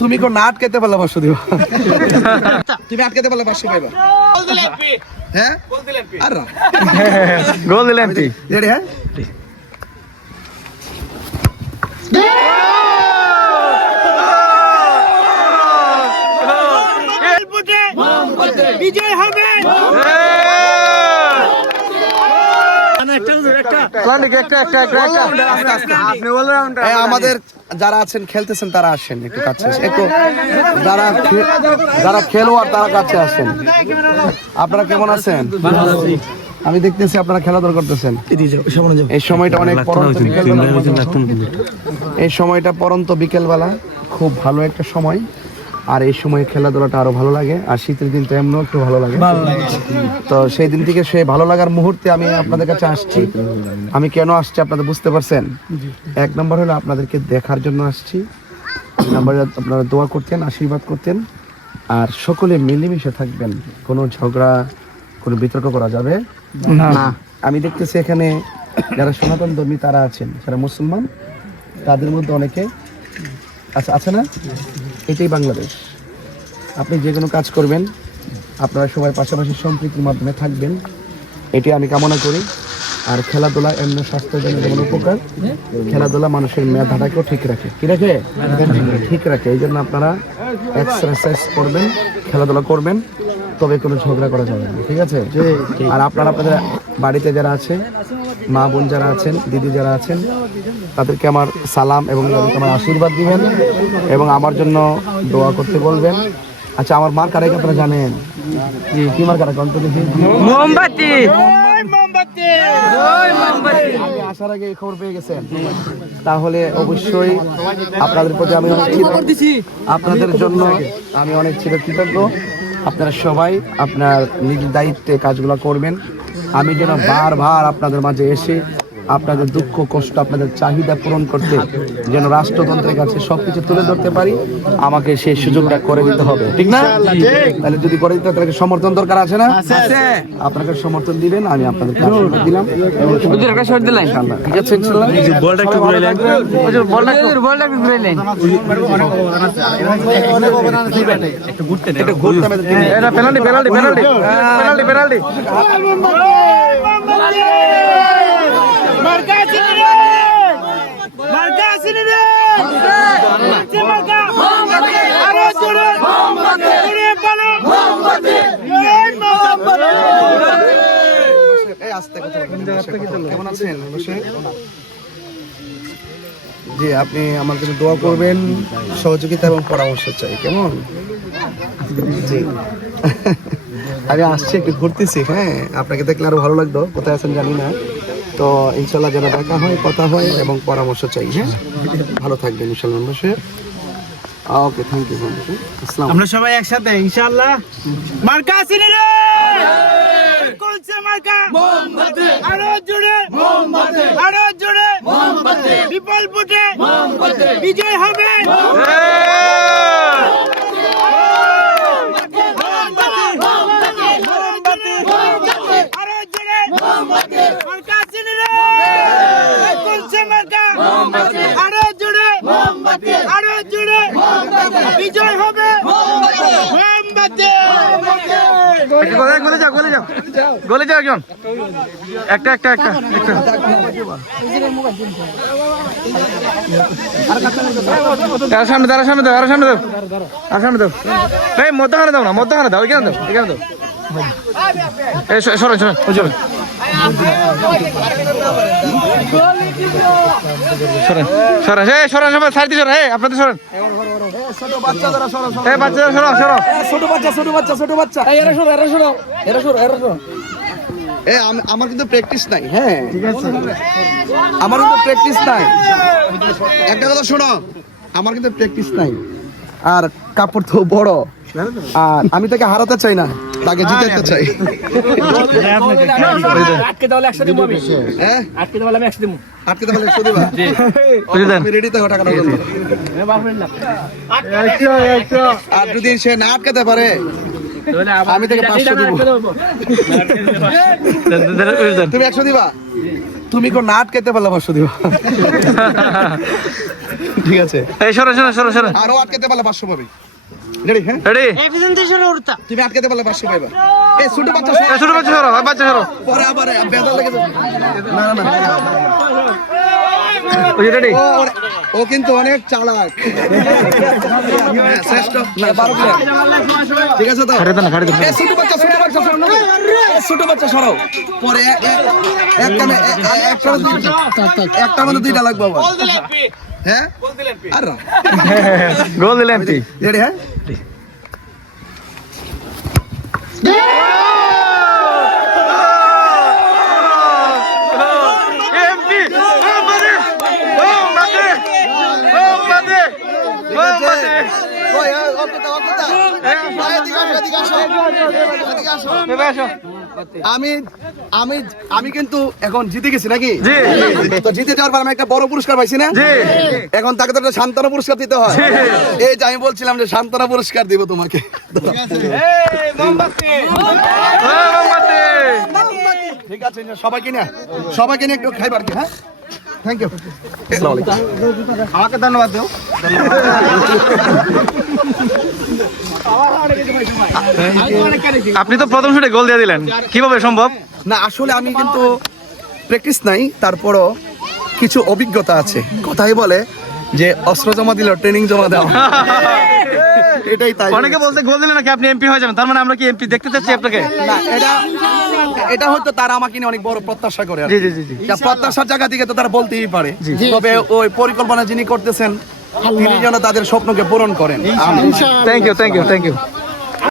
তুমি কোন না আটকাইতে পারলে 500 দিব। তুমি আটকাইতে পারলে 500 পাইবা। হ্যাঁ আর গোল দিলেন এমপি রেডি? হ্যাঁ বিজয় হবে। আমাদের যারা আছেন খেলতেছেন তারা আসেন একটু কাছে, একটু যারা খেলোয়াড় তারা কাছে আসেন। আপনারা কেমন আছেন? আমি দেখতেছি আপনারা খেলাধুলা করতেছেন। এই সময়টা অনেক পরন্ত বিকেলবেলা, এই সময়টা পরন্ত বিকেলবেলা খুব ভালো একটা সময়। আর এই সময় খেলাধুলাটা আরো ভালো লাগে। আর শীতের দিন তো এমনও একটু ভালো লাগে। তো সেই দিন থেকে সেই ভালো লাগার মুহূর্তে আমি আপনাদের কাছে আসছি। আমি কেন আসছি আপনারা বুঝতে পারছেন? 1 নম্বর হলো আপনাদেরকে দেখার জন্য আসছি। 2 নম্বরে আপনারা দোয়া করতেন, আশীর্বাদ করতেন। আর সকলে মিলেমিশে থাকবেন, কোনো ঝগড়া কোনো বিতর্ক করা যাবে না। আমি দেখতেছি এখানে যারা সনাতন ধর্মী তারা আছেন, যারা মুসলমান, তাদের মধ্যে অনেকে আছে না? এটাই বাংলাদেশ। আপনি যে কোনো কাজ করবেন আপনারা সবাই পাশাপাশি সম্প্রীতির মাধ্যমে থাকবেন, এটি আমি কামনা করি। আর খেলাধুলা এমনি স্বাস্থ্যের জন্য যেমন উপকার, খেলাধুলা মানুষের মেধাটাকেও ঠিক রাখে। কি রাখে? ঠিক রাখে। এই জন্য আপনারা এক্সারসাইজ করবেন, খেলাধুলা করবেন, তবে কোনো ঝগড়া করা যাবে না। ঠিক আছে? আর আপনারা আপনাদের বাড়িতে যারা আছে, মা বোন যারা আছেন, দিদি যারা আছেন, তাদেরকে আমার সালাম এবং তাদেরকে আমার আশীর্বাদ দিবেন এবং আমার জন্য দোয়া করতে বলবেন। আচ্ছা, আমার মার কারে আপনারা জানেন? কি মার কারা? মোমবাতি। আসার আগে খবর পেয়ে গেছেন, তাহলে অবশ্যই আপনাদের প্রতি আমি আপনাদের জন্য আমি অনেক চিরকৃতজ্ঞ। আপনারা সবাই আপনার নিজের দায়িত্বে কাজগুলো করবেন। আমি যেন বারবার আপনাদের মাঝে এসে আপনাদের দুঃখ কষ্ট, আপনাদের চাহিদা পূরণ করতে যেন রাষ্ট্রযন্ত্রের কাছে সবকিছু তুলে ধরতে পারি, আমাকে সেই সুযোগটা করে দিতে হবে। ঠিক না? তাহলে যদি করে দিতে তাহলে সমর্থন দরকার আছে না? আপনাকে সমর্থন দিবেন, আমি আপনাদের দিলাম। ঠিক আছে? কেমন আছেন? জি, আপনি আমার জন্য দোয়া করবেন, সহযোগিতা এবং পরামর্শ চাই। কেমন? জি, আমি আসছি, একটু ঘুরতেছি। হ্যাঁ, আপনাকে দেখলে আরো ভালো লাগতো। কোথায় আছেন জানি না। তো ইনশাল্লাহ যেন দেখা হয়, কথা হয় এবং পরামর্শ চাই। হ্যাঁ, ভালো থাকবেন মুসলমান বসে। ওকে, থ্যাংক ইউ। আসসালাম। আমরা সবাই একসাথে ইনশাআল্লাহ। মার্কা আসেনি রে, কোনছে মার্কা? মোমবাতি। আরো জোরে মোমবাতি, আরো জোরে মোমবাতি। বিপুল ভোটে মোমবাতি বিজয় হবে। বিজয় হবে। গলে যাও একজন, একটা সামনে দাও, সামনে দাও, সামনে দাও। এই মধ্যখানে দাও না, মধ্যখানে দাও, এখানে দাও, এখানে দাও। এই সরেন, সরেন। সরেন, সাইড দিয়ে সরেন। আপনাদের সরেন। ছোট বাচ্চারা সরো। বাচ্চারা সরো। ছোট বাচ্চা। এরা সরো। আমার কিন্তু প্র্যাকটিস নাই। হ্যাঁ, ঠিক আছে, আমার কিন্তু প্র্যাকটিস নাই। একটা কথা শোনো, আমার কিন্তু প্র্যাকটিস নাই। আর কাপড় তো বড়, আর আমি তাকে হারাতে চাই না, তাকে জিতাতে চাই। আটকে দাও, একশো দিব আমি। হ্যাঁ, আটকে দাও, আমি 100 দিব। আটকে দাও, 100 দিবা? জি, আমি রেডি থাকো, টাকাটা বলো। আর যদি সে না আটকাতে পারে আমি তাকে 500 দিব। তুমি 100 দিবা? তুমি কোন না আটকাতে পারলে 500 দিবা। ঠিক আছে, এই সরে সরে সরে সরে আরো আটকাতে পারলে 500 পাবে। রেডি? হ্যাঁ, রেডি তুমি আটকাতে পারলে 500 পাবে। এই ছোট বাচ্চা এই ছোট বাচ্চা সরো বাচ্চা সরো পরে আবার বেদা লেগে যাবে। না না না, ওই রেডি ও কিন্তু অনেক চালাক। হ্যাঁ, শ্রেষ্ঠ না 12 প্লেয়ার। ঠিক আছে তো? খাড়ে দেন খাড়ে দেন এই ছোট বাচ্চা সরাও। এই ছোট বাচ্চা সরাও। পরে একটা মধ্যে দুইটা লাগবে আবার। হ্যাঁ, আর গোল দিলে এমপি রেডি? হ্যাঁ, এমপি মোহাম্মদে মোহাম্মদে মোহাম্মদে মোহাম্মদে আমি কিন্তু এখন জিতে গেছি নাকি? জি তো জিতে যাওয়ার পর আমি একটা বড় পুরস্কার পাইছি না? জি এখন তাকে তো একটা সান্ত্বনা পুরস্কার দিতে হয়। এই যে আমি বলছিলাম যে সান্ত্বনা পুরস্কার দিব তোমাকে। মোহাম্মদে ঠিক আছে, সবাইকে নিয়ে একটু খাইবার কি? হ্যাঁ, থ্যাংক ইউ। আমাকে ধন্যবাদ দেও। আপনি তো প্রথম শুটে গোল দিয়ে দিলেন, কিভাবে সম্ভব? না আসলে আমি কিন্তু প্র্যাকটিস নাই, তারপরও কিছু অভিজ্ঞতা আছে। কথাই বলে যে অস্ত্র জমা দিল ট্রেনিং জমা দেওয়া। এটাই তাই। অনেকে বলতে গোল দিলে নাকি আপনি এমপি হয়ে যাবেন, তার মানে আমরা কি এমপি দেখতে চাচ্ছি আপনাকে? না, এটা হয়তো তারা আমাকে নিয়ে অনেক বড় প্রত্যাশা করে। জি জি জি জি তা প্রত্যাশার জায়গা থেকে তো তারা বলতেই পারে। তবে ওই পরিকল্পনা যিনি করতেছেন তিনি যেন তাদের স্বপ্নকে পূরণ করেন। Thank you thank you thank you